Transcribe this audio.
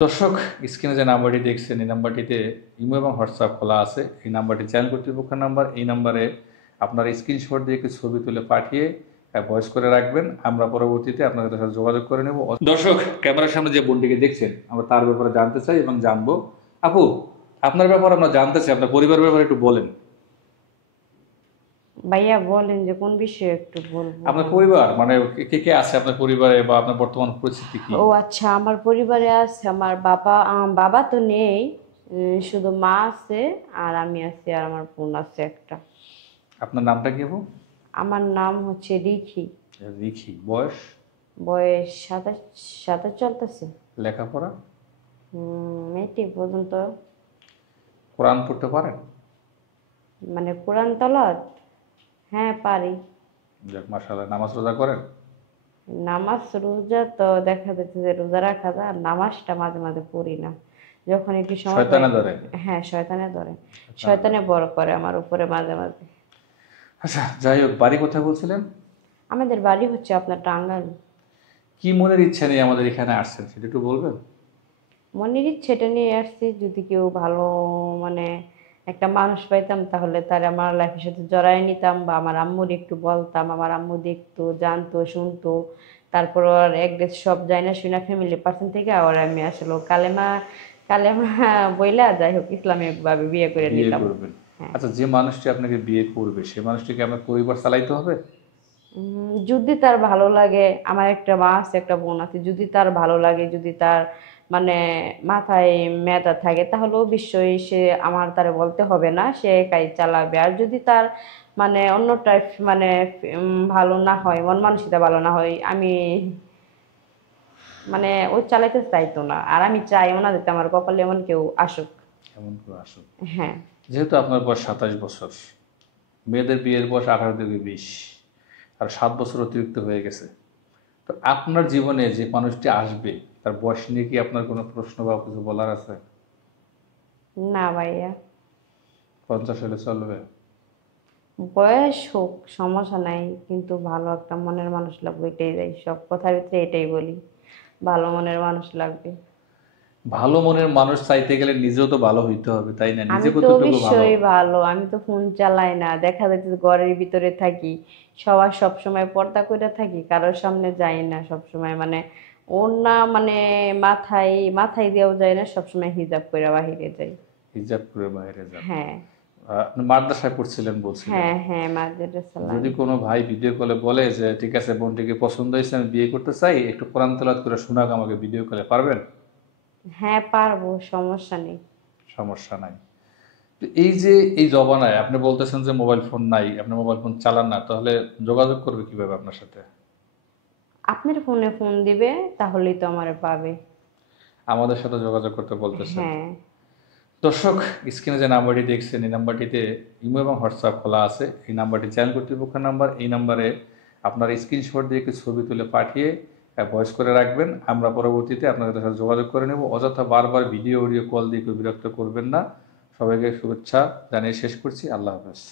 দর্শক, স্ক্রিনে যে নাম্বারটি দেখছেন এই নাম্বারটিতে ইমো এবং হোয়াটসঅ্যাপ খোলা আছে। এই নাম্বারটি চ্যানেল কর্তৃপক্ষের নাম্বার। এই নাম্বারে আপনার স্ক্রিনশট দিয়ে একটি ছবি তুলে পাঠিয়ে ভয়েস করে রাখবেন। আমরা পরবর্তীতে আপনাদের সাথে যোগাযোগ করে নেব। দর্শক, ক্যামেরার সামনে যে বোনটিকে দেখছেন আমরা তার ব্যাপারে জানতে চাই এবং জানবো। আপু, আপনার ব্যাপারে আমরা জানতে চাই, আপনার পরিবারের ব্যাপারে একটু বলেন। ভাইয়া বলেন যে কোন বিষয়ে একটু বলবো আপনার আমি। পরিবার মানে কে কে আছে আপনার পরিবারে, বা আপনার বর্তমান পরিস্থিতি কি? ও আচ্ছা, আমার পরিবারে আছে আমার বাবা, বাবা তো নেই। শুধু মা আছে আর আমি আছি আর আমার বোন আছে একটা। আপনার নামটা কি আপু? আমার নাম হচ্ছে রিখি। রিখি। বয়স? বয়স 27 27 চলতেছে। লেখাপড়া? মেট্রিক পর্যন্ত। কোরআন পড়তে পারেন? মানে কোরআন তেলাওয়াত, হ্যাঁ পারি। যাক, মাশাআল্লাহ। নামাজ রোজা করেন? নামাজ রোজা তো দেখা যাচ্ছে যে রোজা রাখা যায়, আর নামাজটা মাঝে মাঝে পড়ি না, যখন একটু সময় পাই। শয়তানে ধরে? হ্যাঁ, শয়তানে ধরে। শয়তানে শয়তানে ধরে। বড় করে আমার উপরে মাঝে মাঝে। আচ্ছা, যাই হোক, বাড়ি কোথায় বলছিলেন? আমাদের বাড়ি হচ্ছে আপনার টাঙ্গাইল। কি মনের ইচ্ছা নিয়ে আমাদের এখানে আসছেন সেটা একটু বলবেন? মনের ইচ্ছেটা নিয়ে আসছি, যদি কেউ ভালো মানে একটা মানুষ পাইতাম তাহলে তার আমার লাইফের সাথে জড়াই নিতাম, বা আমার আম্মুর একটু বলতাম, আমার আম্মু দেখতো, জানতো, শুনতো। তারপর আর এক দেশ সব যায় না শুনা ফ্যামিলি পার্সন থেকে আর আমি আসলে কালেমা কালেমা বইলা যাই হোক ইসলামিক ভাবে বিয়ে করে বিয়ে নিতাম। করবেন? হ্যাঁ। আচ্ছা, যে মানুষটি আপনাকে বিয়ে করবে সে মানুষটিকে আপনার পরিবার চালাইতে হবে? যদি তার ভালো লাগে, আমার একটা মা আছে একটা বোন আছে, যদি তার ভালো লাগে, যদি তার মানে মাথায় মেধা থাকে তাহলে অবশ্যই সে আমার তারে বলতে হবে না, সে একাই চালাবে। আর যদি তার মানে অন্য টাইপ মানে ভালো না হয়, মন মানসিকতা ভালো না হয়, আমি মানে ও চালাইতে চাইতো না, আর আমি চাইও না যাতে আমার কপালে এমন কেউ আসুক। এমন করে আসুন। হ্যাঁ। যেহেতু আপনার বয়স 27 বছর, মেয়েদের বিয়ের বয়স 18 থেকে 20, আর 7 বছর অতিরিক্ত হয়ে গেছে, তো আপনার জীবনে যে মানুষটি আসবে তার বয়স নিয়ে কি আপনার কোনো প্রশ্ন বা কিছু বলার আছে? না ভাইয়া, 50 হলে চলবে? বয়স হোক সমস্যা নাই, কিন্তু ভালো একটা মনের মানুষ লাগবে, এটাই যাই সব কথার ভিতরে এটাই বলি, ভালো মনের মানুষ লাগবে। ভালো মনের মানুষ চাইতে গেলে নিজেও তো ভালো হইতে হবে, তাই না? নিজে আমি তো কতটুকু ভালো? অবশ্যই ভালো, আমি তো ফোন চালাই না, দেখা যাচ্ছে যে ঘরের ভিতরে থাকি, সবার সব সময় পর্দা করে থাকি, কারোর সামনে যাই না সব সময়, মানে ওড়না মানে মাথায় মাথায় দিয়েও যায় না, সব সময় হিজাব করে বাহিরে যাই। হিজাব করে বাইরে যান? হ্যাঁ। আপনি মাদ্রাসায় পড়ছিলেন বলছিলেন। হ্যাঁ, হ্যাঁ, মাদ্রাসা চালাই। যদি কোনো ভাই ভিডিও কলে বলে যে ঠিক আছে, বোনটিকে পছন্দ হয়েছে, আমি বিয়ে করতে চাই, একটু কোরআন তেলাওয়াত করে শোনাক আমাকে ভিডিও কলে, পারবেন? হ্যাঁ পারবো, সমস্যা নেই। সমস্যা নাই। তো এই যে এই জমানায় আপনি বলতেছেন যে মোবাইল ফোন নাই, আপনি মোবাইল ফোন চালান না, তাহলে যোগাযোগ করবে কিভাবে আপনার সাথে? আপনার ফোনে ফোন দিবে, তাহলেই তো আমার পাবে। আমাদের সাথে যোগাযোগ করতে বলতেছেন? হ্যাঁ। দর্শক, স্ক্রিনে যে নাম্বারটি দেখছেন এই নাম্বারটিতে ইমো এবং হোয়াটসঅ্যাপ খোলা আছে। এই নাম্বারটি চ্যানেল কর্তৃপক্ষের নাম্বার। এই নাম্বারে আপনার স্ক্রিনশট দিয়ে একটি ছবি তুলে পাঠিয়ে ভয়েস করে রাখবেন। আমরা পরবর্তীতে আপনাদের সাথে যোগাযোগ করে নেব। অযথা বারবার ভিডিও অডিও কল দিয়ে কেউ বিরক্ত করবেন না। সবাইকে শুভেচ্ছা জানিয়ে শেষ করছি। আল্লাহ হাফেজ।